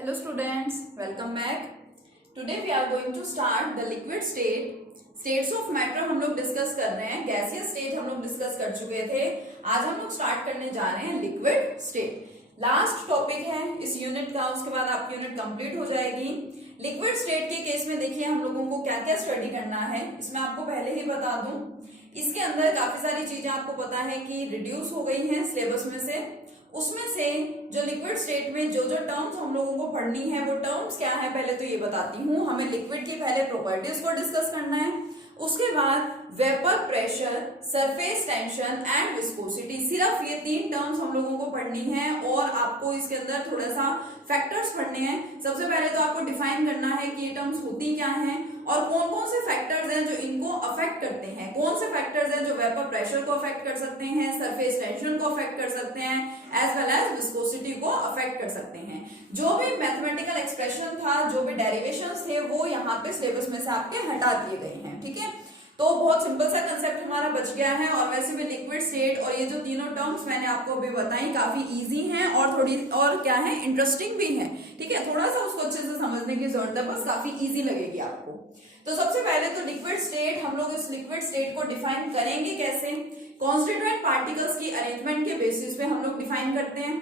Hello students, welcome back. Today we are going to start the liquid state. States of matter हम लोग discuss कर रहे हैं. Gaseous state हम लोग डिस्कस कर चुके थे. आज हम लोग स्टार्ट करने जा रहे हैं लिक्विड स्टेट. लास्ट टॉपिक है इस यूनिट का, उसके बाद आपकी यूनिट कंप्लीट हो जाएगी. लिक्विड स्टेट के केस में देखिए हम लोगों को क्या क्या स्टडी करना है, इसमें आपको पहले ही बता दूं. इसके अंदर काफी सारी चीजें आपको पता है कि रिड्यूस हो गई हैं सिलेबस में से. उसमें से जो लिक्विड स्टेट में जो जो टर्म्स हम लोगों को पढ़नी है वो टर्म्स क्या है पहले तो ये बताती हूँ. हमें लिक्विड की पहले प्रॉपर्टीज को डिस्कस करना है, उसके बाद vapour pressure, surface tension and viscosity. सिर्फ ये तीन टर्म्स हम लोगों को पढ़नी है और आपको इसके अंदर थोड़ा सा फैक्टर्स पढ़ने हैं. सबसे पहले तो आपको डिफाइन करना है कि ये टर्म्स होती क्या हैं और कौन कौन से फैक्टर्स हैं जो इनको अफेक्ट करते हैं. कौन से फैक्टर्स हैं जो वेपर प्रेशर को अफेक्ट कर सकते हैं, सरफेस टेंशन को अफेक्ट कर सकते हैं, एज वेल एज विस्कोसिटी को अफेक्ट कर सकते हैं. जो भी मैथमेटिकल एक्सप्रेशन था, जो भी डेरिवेशंस थे, वो यहाँ पे सिलेबस में से आपके हटा दिए गए हैं. ठीक है, तो बहुत सिंपल सा कंसेप्ट हमारा बच गया है. और वैसे भी लिक्विड स्टेट और ये जो तीनों टर्म्स मैंने आपको अभी बताई काफी इजी हैं और थोड़ी और क्या है इंटरेस्टिंग भी है. ठीक है, थोड़ा सा उसको अच्छे से समझने की जरूरत है, बस काफी इजी लगेगी आपको. तो सबसे पहले तो लिक्विड स्टेट, हम लोग इस लिक्विड स्टेट को डिफाइन करेंगे कैसे. कॉन्स्टिट्यूएंट पार्टिकल्स की अरेंजमेंट के बेसिस पे हम लोग डिफाइन करते हैं.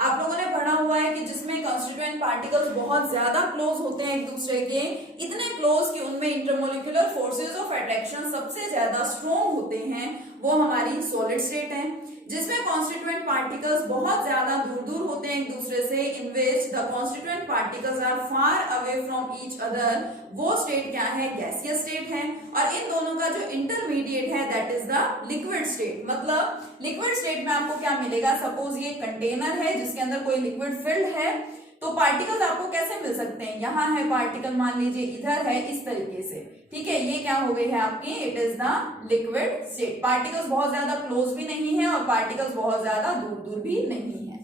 आप लोगों ने पढ़ा हुआ है कि जिसमें कॉन्स्टिट्यूएंट पार्टिकल्स बहुत ज्यादा क्लोज होते हैं एक दूसरे के, इतने क्लोज कि उनमें इंटरमोलिकुलर फोर्सेस ऑफ अट्रैक्शन सबसे ज्यादा स्ट्रॉन्ग होते हैं, वो हमारी सॉलिड स्टेट है. जिसमें कॉन्स्टिट्यूएंट पार्टिकल्स बहुत ज्यादा दूर दूर होते हैं एक दूसरे से, in which the constituent particles are far away from each other, वो स्टेट क्या है, गैसियस स्टेट है. और इन दोनों का जो इंटरमीडिएट है that is the liquid state. मतलब लिक्विड स्टेट में आपको क्या मिलेगा, सपोज ये कंटेनर है जिसके अंदर कोई लिक्विड फिल्ड है, तो पार्टिकल्स आपको कैसे मिल सकते हैं. यहाँ है पार्टिकल, मान लीजिए इधर है, इस तरीके से. ठीक है, ये क्या हो गई है आपकी, it is the liquid state. Particles बहुत ज्यादा क्लोज भी नहीं है और पार्टिकल्स बहुत ज्यादा दूर दूर भी नहीं है.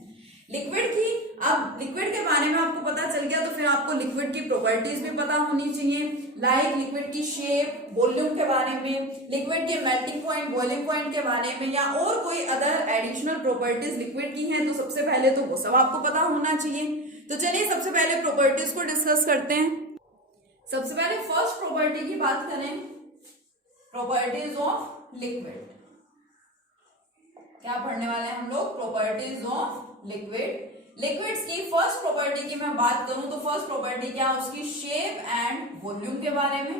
लिक्विड की, अब लिक्विड के बारे में आपको पता चल गया तो फिर आपको लिक्विड की प्रॉपर्टीज भी पता होनी चाहिए. लाइक लिक्विड की शेप, वॉल्यूम के बारे में, लिक्विड के मेल्टिंग पॉइंट, बॉइलिंग पॉइंट के बारे में, या और कोई अदर एडिशनल प्रॉपर्टीज लिक्विड की हैं, तो सबसे पहले तो वो सब आपको पता होना चाहिए. तो चलिए सबसे पहले प्रॉपर्टीज को डिस्कस करते हैं. सबसे पहले फर्स्ट प्रॉपर्टी की बात करें, प्रॉपर्टीज ऑफ लिक्विड. क्या पढ़ने वाले हैं हम लोग, प्रॉपर्टीज ऑफ लिक्विड. लिक्विड्स की फर्स्ट प्रॉपर्टी की मैं बात करूं तो फर्स्ट प्रॉपर्टी क्या, उसकी शेप एंड वॉल्यूम के बारे में.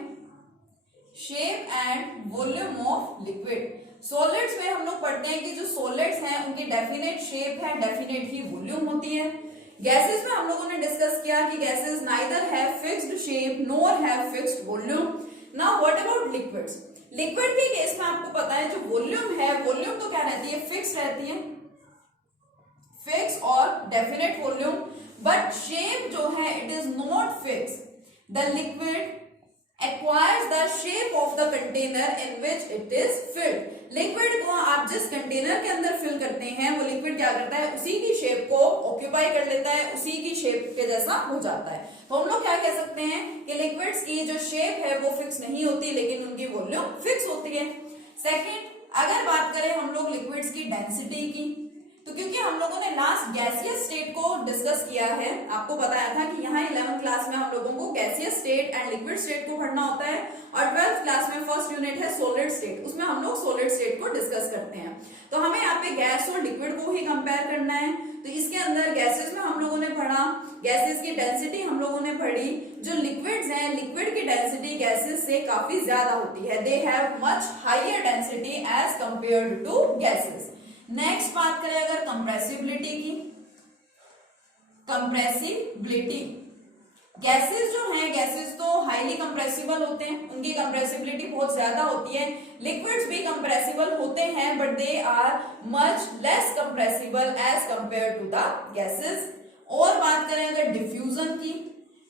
Shape and volume of liquid. Solids में हम लोग पढ़ते हैं कि जो सॉलिड्स हैं उनकी डेफिनेट शेप है, डेफिनेट ही वॉल्यूम होती है. गैसेस में हम लोगों ने डिस्कस किया कि gases neither have fixed shape NOR have fixed volume. Now what about liquids. Liquid के केस में आपको पता है जो वॉल्यूम है, वॉल्यूम तो क्या रहती है, फिक्स रहती है, फिक्स और डेफिनेट वॉल्यूम. बट शेप जो है it is not fix. The liquid acquires the shape of the container in which it is filled. Liquid को आप जिस कंटेनर के अंदर फिल करते हैं वो लिक्विड क्या करता है, उसी की शेप को ऑक्यूपाई कर लेता है, उसी की शेप के जैसा हो जाता है. तो हम लोग क्या कह सकते हैं कि लिक्विड्स की जो शेप है वो फिक्स नहीं होती लेकिन उनकी वॉल्यूम फिक्स होती है. सेकेंड, अगर बात करें हम लोग लिक्विड्स की डेंसिटी की, तो क्योंकि हम लोगों ने लास्ट गैसियस स्टेट को डिस्कस किया है, आपको बताया था कि यहाँ 11th क्लास में हम लोगों को gaseous state and liquid state को पढ़ना होता है और 12th क्लास में फर्स्ट यूनिट है सॉलिड स्टेट, उसमें हम लोग सॉलिड स्टेट को डिस्कस करते हैं. तो हमें यहाँ पे गैस और लिक्विड को ही कंपेयर करना है. तो इसके अंदर गैसेस में हम लोगों ने पढ़ा, गैसेस की डेंसिटी हम लोगों ने पढ़ी. जो लिक्विड्स हैं, लिक्विड की डेंसिटी गैसेस से काफी ज्यादा होती है. They have much higher density as compared to gases. Next बात करें अगर कंप्रेसिबिलिटी की, कंप्रेसिबिलिटी. गैसेस जो हैं, गैसेस तो हाईली कंप्रेसिबल होते हैं, उनकी कंप्रेसिबिलिटी बहुत ज्यादा होती है. लिक्विड्स भी कंप्रेसिबल होते हैं but they are much less compressible as compare to the gases. और बात करें अगर डिफ्यूजन की,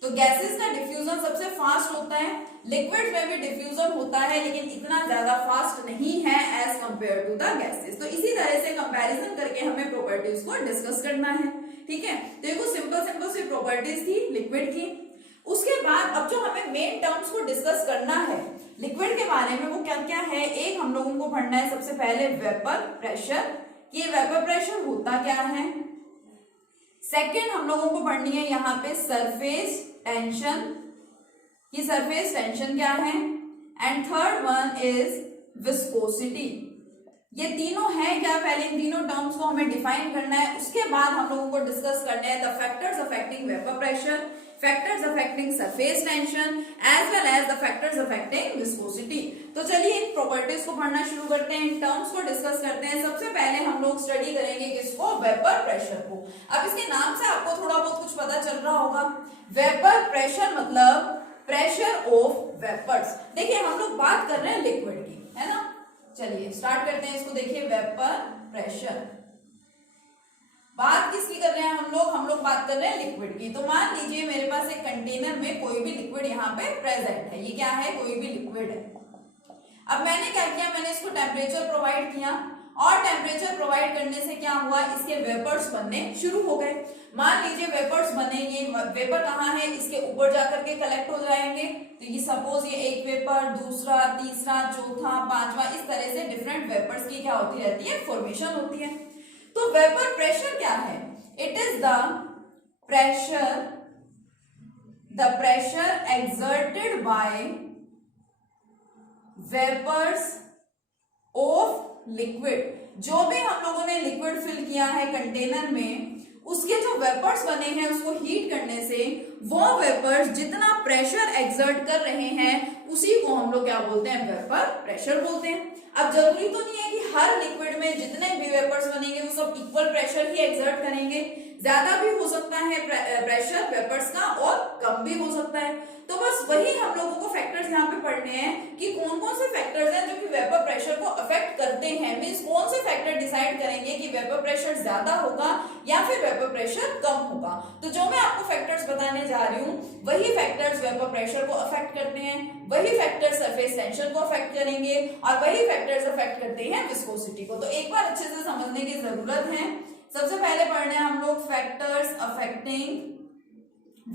तो गैसेस का डिफ्यूजन सबसे फास्ट होता है. लिक्विड में भी डिफ्यूजन होता है लेकिन इतना ज्यादा फास्ट नहीं है as compare to the gases. तो इसी तरह से कंपैरिजन करके हमें प्रॉपर्टीज को डिस्कस करना है. ठीक है, तो ये कुछ सिंपल सी प्रॉपर्टीज थी लिक्विड की. उसके बाद अब जो हमें मेन टर्म्स को डिस्कस करना है लिक्विड के बारे में वो क्या क्या है. एक हम लोगों को पढ़ना है सबसे पहले वेपर प्रेशर. ये वेपर प्रेशर होता क्या है. सेकेंड हम लोगों को पढ़नी है यहाँ पे सरफेस टेंशन, कि सरफेस टेंशन क्या है। And third one is viscosity. ये तीनों है क्या, पहले इन तीनों टर्म्स को हमें डिफाइन करना है, उसके बाद हम लोगों को डिस्कस करना है the factors affecting vapour pressure, factors affecting surface tension as well as the factors affecting viscosity. तो चलिए इन प्रॉपर्टीज को पढ़ना शुरू करते हैं, इन टर्म्स को डिस्कस करते हैं। सबसे पहले हम लोग स्टडी करेंगे किसको, वेपर प्रेशर को। अब इसके नाम से आपको थोड़ा बहुत कुछ पता चल रहा होगा। वेपर प्रेशर मतलब प्रेशर ऑफ वेपर्स। देखिए हम लोग बात कर रहे हैं लिक्विड की, है ना। चलिए स्टार्ट करते हैं इसको। देखिए वेपर प्रेशर, बात किसकी कर रहे हैं हम लोग बात कर रहे हैं लिक्विड की। तो मान लीजिए मेरे पास एक कंटेनर में कोई भी लिक्विड यहाँ पे प्रेजेंट है, ये क्या है, कोई भी लिक्विड है। अब मैंने क्या किया, मैंने इसको टेम्परेचर प्रोवाइड किया, और टेम्परेचर प्रोवाइड करने से क्या हुआ, इसके वेपर्स बनने शुरू हो गए। मान लीजिए वेपर्स बने, ये वेपर कहाँ है, इसके ऊपर जाकर के कलेक्ट हो जाएंगे। तो ये सपोज ये एक वेपर, दूसरा, तीसरा, चौथा, पांचवा, इस तरह से डिफरेंट वेपर्स की क्या होती रहती है, फॉर्मेशन होती है। तो वेपर प्रेशर क्या है, it is the pressure exerted by vapours of liquid. जो भी हम लोगों ने लिक्विड फिल किया है कंटेनर में, उसके जो वेपर्स बने हैं उसको हीट करने से वो वेपर्स जितना प्रेशर एक्सर्ट कर रहे हैं उसी को हम लोग क्या बोलते हैं, वेपर प्रेशर बोलते हैं। अब जरूरी तो नहीं है कि हर लिक्विड में जितने भी वेपर्स बनेंगे वो सब इक्वल प्रेशर ही एक्सर्ट करेंगे, ज्यादा भी हो सकता है प्रेशर वेपर्स का और कम भी हो सकता है। तो बस वही हम लोगों को फैक्टर्स यहाँ पे पढ़ने हैं कि कौन कौन से फैक्टर्स हैं जो कि वेपर प्रेशर को अफेक्ट करते हैं। मींस कौन से फैक्टर डिसाइड करेंगे कि वेपर प्रेशर ज्यादा होगा या फिर वेपर प्रेशर कम होगा। तो जो मैं आपको फैक्टर्स बताने जा रही हूँ वही फैक्टर्स वेपर प्रेशर को अफेक्ट करते हैं, वही फैक्टर्स सरफेस टेंशन को अफेक्ट करेंगे, और वही फैक्टर्स अफेक्ट करते हैं विस्कोसिटी को। तो एक बार अच्छे से समझने की जरूरत है। सबसे पहले पढ़ने हैं हम लोग factors affecting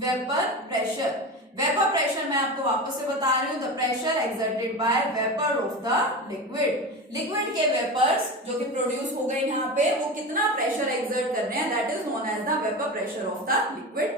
vapour pressure. Vapour pressure मैं आपको वापस से बता रही हूँ, the pressure exerted bye vapour of the liquid. Liquid के वेपर्स जो कि प्रोड्यूस हो गए यहाँ पे, वो कितना प्रेशर एक्सर्ट कर रहे हैं, that is known as the vapour pressure of the liquid.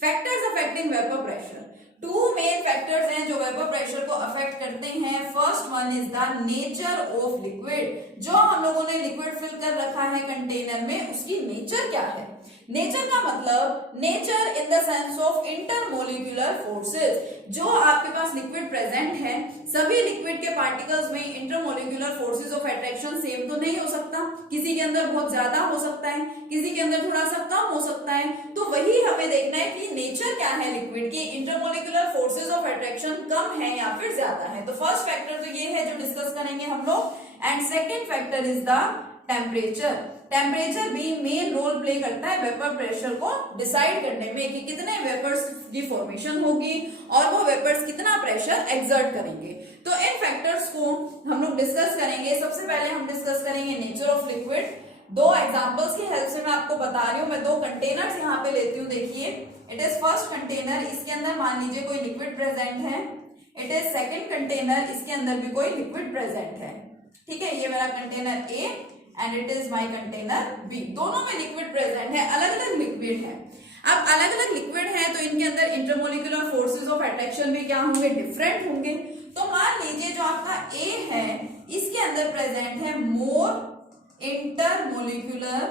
Factors affecting vapour pressure, two main factors हैं जो वेपर प्रेशर को अफेक्ट करते हैं। First one is the nature of liquid. जो हम लोगों ने लिक्विड फिल कर रखा है कंटेनर में, उसकी नेचर क्या है। नेचर का मतलब nature in the sense of intermolecular forces. जो आपके पास लिक्विड प्रेजेंट है, सभी लिक्विड के पार्टिकल्स में intermolecular forces of attraction same तो नहीं हो सकता, किसी के अंदर बहुत ज्यादा हो सकता है, किसी के अंदर थोड़ा सा कम हो सकता है। तो वही हमें देखना है कि नेचर क्या है लिक्विड की, इंटरमोलिक्यूलर फोर्सेस ऑफ अट्रैक्शन कम है या फिर ज्यादा है। तो फर्स्ट फैक्टर तो ये है जो डिस्कस करेंगे हम लोग। And second factor is the temperature. Temperature भी मेन रोल प्ले करता है वेपर प्रेशर को डिसाइड करने में कि कितने वेपर्स की फॉर्मेशन होगी और वो वेपर्स कितना प्रेशर एक्सर्ट करेंगे। तो इन फैक्टर्स को हम लोग डिस्कस करेंगे। सबसे पहले हम डिस्कस करेंगे नेचर ऑफ लिक्विड। दो एग्जांपल्स की हेल्प से मैं आपको बता रही हूँ। मैं दो कंटेनर्स यहाँ पे लेती हूँ। देखिए इट इज फर्स्ट कंटेनर, इसके अंदर मान लीजिए कोई लिक्विड प्रेजेंट है। इट इज सेकेंड कंटेनर, इसके अंदर भी कोई लिक्विड प्रेजेंट है। ठीक है, ये मेरा container A and it is my container B. दोनों में लिक्विड प्रेजेंट है, अलग अलग लिक्विड है। अब अलग अलग लिक्विड है तो इनके अंदर इंटरमोलिक्यूलर फोर्सेस ऑफ अट्रैक्शन भी क्या होंगे, डिफरेंट होंगे। तो मान लीजिए जो आपका ए है, इसके अंदर प्रेजेंट है मोर इंटरमोलिक्यूलर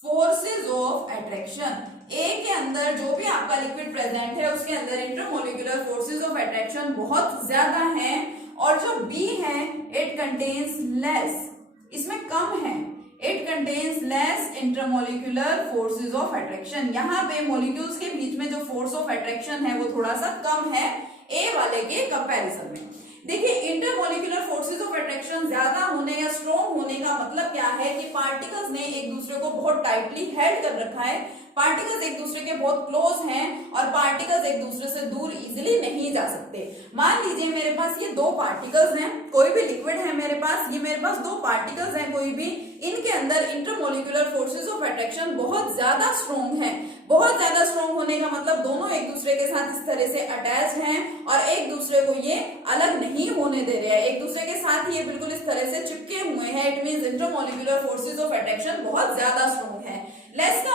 फोर्सेस ऑफ अट्रैक्शन। ए के अंदर जो भी आपका लिक्विड प्रेजेंट है उसके अंदर इंटरमोलिक्यूलर फोर्सेस ऑफ अट्रैक्शन बहुत ज्यादा है, और जो बी है इट कंटेन्स लेस, इसमें कम है। It contains less intermolecular forces of attraction. यहाँ पे मोलिक्यूल्स के बीच में जो फोर्स ऑफ अट्रैक्शन है वो थोड़ा सा कम है ए वाले के कंपैरिजन में। देखिए इंटरमोलिक्यूलर फोर्सेस ऑफ अट्रैक्शन ज्यादा होने या स्ट्रॉन्ग होने का मतलब क्या है कि पार्टिकल्स ने एक दूसरे को बहुत टाइटली हेल्ड कर रखा है, पार्टिकल्स एक दूसरे के बहुत क्लोज हैं और पार्टिकल्स एक दूसरे से दूर इजीली नहीं जा सकते। मान लीजिए मेरे पास ये दो पार्टिकल्स हैं, कोई भी लिक्विड है मेरे पास, ये मेरे पास दो पार्टिकल्स हैं कोई भी, इनके अंदर इंटरमोलिक्यूलर फोर्सेस ऑफ अट्रैक्शन बहुत ज्यादा स्ट्रॉन्ग है। बहुत ज्यादा स्ट्रॉन्ग होने का मतलब दोनों एक दूसरे के साथ इस तरह से अटैच हैं और एक दूसरे को ये अलग नहीं होने दे रहे हैं, एक दूसरे के साथ ये बिल्कुल इस तरह से चिपके हुए हैं। It means intermolecular forces of attraction बहुत ज्यादा स्ट्रॉन्ग है। लेस का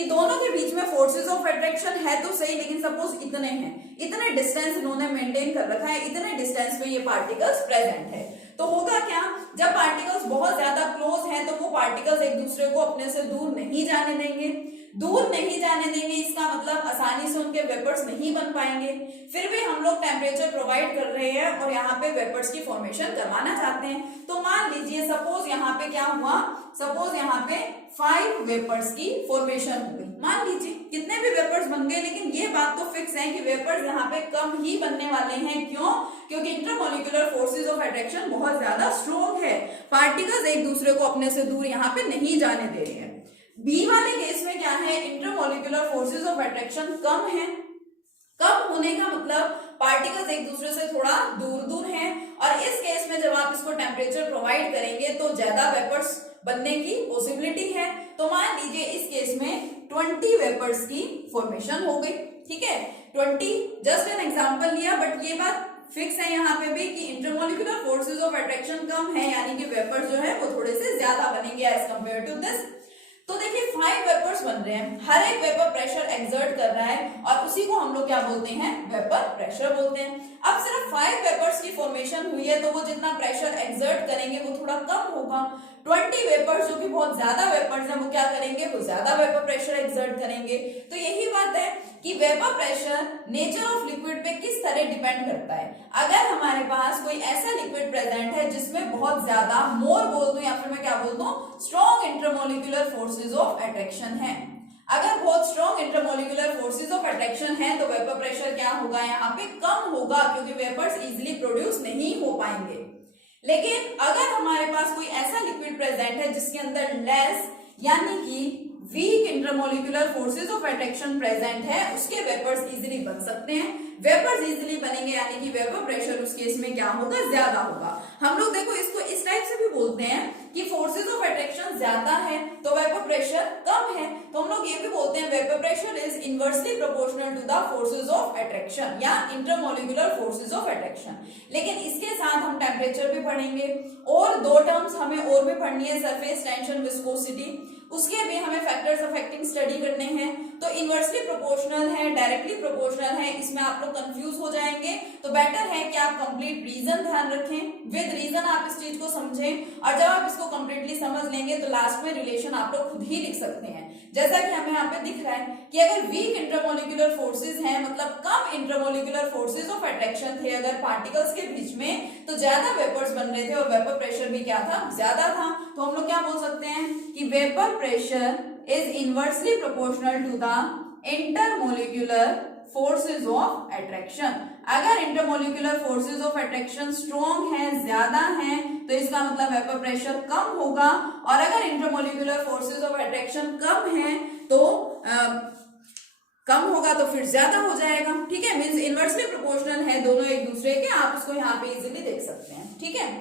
कि दोनों के बीच में फोर्सेस ऑफ अट्रैक्शन है तो सही, लेकिन सपोज इतने हैं, इतने डिस्टेंस इन्होंने मेंटेन कर रखा है, इतने डिस्टेंस पे ये पार्टिकल्स प्रेजेंट है, तो होगा क्या, जब पार्टिकल्स बहुत ज्यादा क्लोज हैं तो वो पार्टिकल्स एक दूसरे को अपने से दूर नहीं जाने देंगे। दूर नहीं जाने देंगे इसका मतलब आसानी से उनके वेपर्स नहीं बन पाएंगे। फिर भी हम लोग टेम्परेचर प्रोवाइड कर रहे हैं और यहाँ पे वेपर्स की फॉर्मेशन करवाना चाहते हैं। तो मान लीजिए सपोज यहाँ पे क्या हुआ, सपोज यहाँ पे 5 वेपर्स की फॉर्मेशन हो गई। मान लीजिए कितने भी वेपर्स बन गए, लेकिन ये बात तो फिक्स है कि वेपर्स यहाँ पे कम ही बनने वाले हैं। क्यों? क्योंकि इंटरमोलिकुलर फोर्सेज ऑफ अट्रैक्शन बहुत ज्यादा स्ट्रॉन्ग है, पार्टिकल्स एक दूसरे को अपने से दूर यहाँ पे नहीं जाने दे रहे हैं। बी वाले केस में क्या है, इंटरमोलिकुलर फोर्सेज ऑफ अट्रैक्शन कम है। कम होने का मतलब पार्टिकल्स एक दूसरे से थोड़ा दूर दूर हैं, और इस केस में जब आप इसको टेम्परेचर प्रोवाइड करेंगे तो ज्यादा वेपर्स बनने की पॉसिबिलिटी है। तो मान लीजिए इस केस में 20 वेपर्स की फॉर्मेशन हो गई, ठीक है, 20 जस्ट एन एग्जांपल लिया, बट ये बात फिक्स है यहाँ पे भी कि इंटरमोलिकुलर फोर्सेज ऑफ अट्रैक्शन कम है, यानी कि वेपर्स जो है वो थोड़े से ज्यादा बनेंगे एज कंपेयर टू दिस। तो देखिए 5 वेपर्स बन रहे हैं, हर एक वेपर प्रेशर एक्सर्ट कर रहा है और उसी को हम लोग क्या बोलते हैं, वेपर प्रेशर बोलते हैं। अब सिर्फ 5 वेपर्स की फॉर्मेशन हुई है तो वो जितना प्रेशर एक्सर्ट करेंगे वो थोड़ा कम होगा। 20 वेपर्स जो कि बहुत ज्यादा वेपर्स हैं वो क्या करेंगे, वो ज्यादा वेपर प्रेशर एक्सर्ट करेंगे। तो यही बात है कि vapour pressure nature of liquid पे किस तरह डिपेंड करता है। अगर हमारे पास कोई ऐसा लिक्विड प्रेजेंट है जिसमें बहुत ज्यादा, मोर बोल दूं या फिर मैं क्या बोल दूं, strong intermolecular forces of attraction है, अगर बहुत strong intermolecular forces of attraction है तो वेपर प्रेशर क्या होगा, यहाँ पे कम होगा, क्योंकि वेपर्स इजिली प्रोड्यूस नहीं हो पाएंगे। लेकिन अगर हमारे पास कोई ऐसा लिक्विड प्रेजेंट है जिसके अंदर लेस यानी कि weak intermolecular forces of attraction present है, उसके वेपर्स इजीली बन सकते हैं। वेपर्स इजीली बनेंगे यानी कि वेपर प्रेशर उस केस में क्या होगा, ज्यादा होगा। हम लोग देखो इसको इस टाइप से भी बोलते हैं कि फोर्सेज ऑफ अट्रैक्शन ज्यादा है तो वेपर प्रेशर कम है, तो हम लोग ये भी बोलते हैं vapour pressure is inversely proportional to the forces of attraction या इंटरमोलिकुलर फोर्सेज ऑफ अट्रैक्शन। लेकिन इसके साथ हम टेम्परेचर भी पढ़ेंगे और 2 टर्म्स हमें और भी पढ़नी है, सरफेस टेंशन, विस्कोसिटी, उसके भी हमें फैक्टर्स अफेक्टिंग स्टडी करने हैं। तो इनवर्सली प्रोपोर्शनल है, डायरेक्टली प्रोपोर्शनल है, इसमें आप लोग कंफ्यूज हो जाएंगे, तो बेटर है कि आप कंप्लीट रीजन ध्यान रखें, विद रीजन आप इस चीज को समझें, और जब आप इसको कंप्लीटली समझ लेंगे तो लास्ट में रिलेशन आप लोग खुद ही लिख सकते हैं। जैसा कि हमें यहाँ पे दिख रहा है कि अगर वीक इंटरमोलिकुलर फोर्सेज हैं, मतलब कम इंटरमोलिकुलर फोर्सेज ऑफ अट्रैक्शन थे अगर पार्टिकल्स के बीच में, तो ज्यादा वेपर्स बन रहे थे और वेपर प्रेशर भी क्या था, ज्यादा था। तो हम लोग क्या बोल सकते हैं कि vapour pressure is inversely proportional to the intermolecular forces of attraction. अगर intermolecular forces of attraction strong है, ज्यादा है, तो इसका मतलब वेपर प्रेशर कम होगा, और अगर इंटरमोलिकुलर फोर्सेज ऑफ अट्रैक्शन कम है तो कम होगा तो फिर ज्यादा हो जाएगा, ठीक है। मींस इनवर्सली प्रोपोर्शनल है दोनों एक दूसरे के, आप इसको यहाँ पे इजीली देख सकते हैं, ठीक है।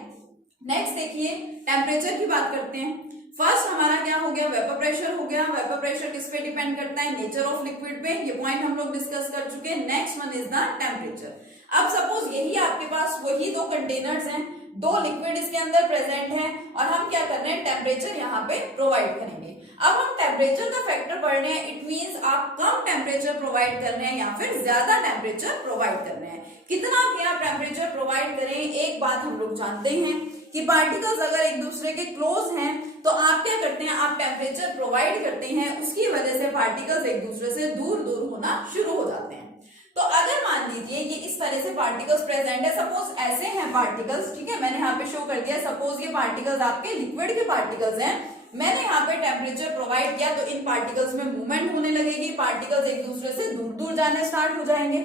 नेक्स्ट देखिए टेम्परेचर की बात करते हैं। फर्स्ट हमारा क्या हो गया, वेपर प्रेशर हो गया। वेपर प्रेशर किस पे डिपेंड करता है, नेचर ऑफ लिक्विड पे, ये पॉइंट हम लोग डिस्कस कर चुके हैं। Next one is the temperature. अब सपोज यही आपके पास वही 2 कंटेनर्स हैं, 2 लिक्विड इसके अंदर प्रेजेंट है, और हम क्या कर रहे हैं, टेम्परेचर यहाँ पे प्रोवाइड करेंगे। अब हम टेम्परेचर का फैक्टर पढ़ रहे हैं, इट मींस आप कम टेम्परेचर प्रोवाइड कर रहे हैं या फिर ज्यादा टेम्परेचर प्रोवाइड कर रहे हैं। कितना भी आप टेम्परेचर प्रोवाइड करें, एक बात हम लोग जानते हैं कि पार्टिकल्स अगर एक दूसरे के क्लोज हैं तो आप क्या करते हैं, आप टेम्परेचर प्रोवाइड करते हैं, उसकी वजह से पार्टिकल्स एक दूसरे से दूर दूर होना शुरू हो जाते हैं। तो अगर मान लीजिए ये इस तरह से पार्टिकल्स प्रेजेंट है, सपोज ऐसे हैं पार्टिकल्स, ठीक है, मैंने यहाँ पे शो कर दिया, सपोज ये पार्टिकल्स आपके लिक्विड के पार्टिकल्स हैं, मैंने यहाँ पे टेम्परेचर प्रोवाइड किया तो इन पार्टिकल्स में मूवमेंट होने लगेगी, पार्टिकल्स एक दूसरे से दूर दूर जाने स्टार्ट हो जाएंगे।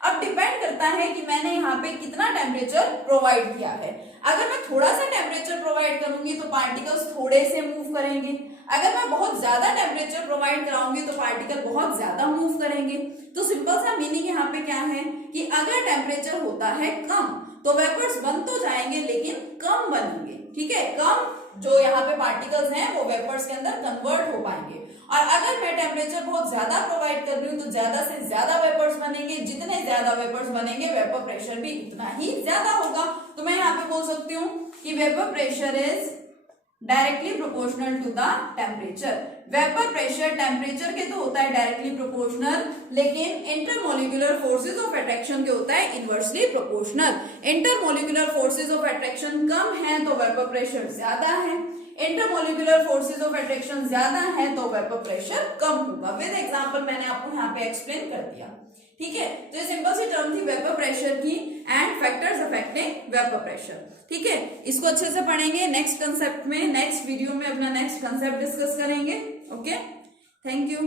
अब डिपेंड करता है कि मैंने यहाँ पे कितना टेम्परेचर प्रोवाइड किया है। अगर मैं थोड़ा सा टेम्परेचर प्रोवाइड करूंगी तो पार्टिकल्स थोड़े से मूव करेंगे, अगर मैं बहुत ज्यादा टेम्परेचर प्रोवाइड कराऊंगी तो पार्टिकल बहुत ज्यादा मूव करेंगे। तो सिंपल सा मीनिंग यहाँ पे क्या है कि अगर टेम्परेचर होता है कम तो वेपर्स बन तो जाएंगे लेकिन कम बनेंगे, ठीक है, कम जो यहाँ पे पार्टिकल्स हैं वो वेपर्स के अंदर कन्वर्ट हो पाएंगे। और अगर मैं टेम्परेचर बहुत ज्यादा प्रोवाइड कर रही हूँ तो ज्यादा से ज्यादा वेपर्स बनेंगे, जितने ज्यादा वेपर्स बनेंगे वेपर प्रेशर भी उतना ही ज्यादा होगा। तो मैं यहाँ पे बोल सकती हूँ कि vapour pressure is directly proportional to the temperature. Vapour pressure temperature के तो होता है डायरेक्टली प्रोपोर्शनल, लेकिन इंटरमोलिकुलर फोर्सेज ऑफ अट्रैक्शन के होता है inversely proportional. Intermolecular forces of attraction कम है तो वेपर प्रेशर ज्यादा है, इंटरमोलिकुलर फोर्सेज ऑफ अट्रैक्शन ज्यादा है तो वेपर प्रेशर कम होगा। विद एग्जांपल मैंने आपको यहाँ पे एक्सप्लेन कर दिया, ठीक है। तो ये सिंपल सी टर्म थी वेपर प्रेशर की and factors affecting vapour pressure, ठीक है। इसको अच्छे से पढ़ेंगे, नेक्स्ट कंसेप्ट में, नेक्स्ट वीडियो में अपना नेक्स्ट कंसेप्ट डिस्कस करेंगे। Okay, thank you.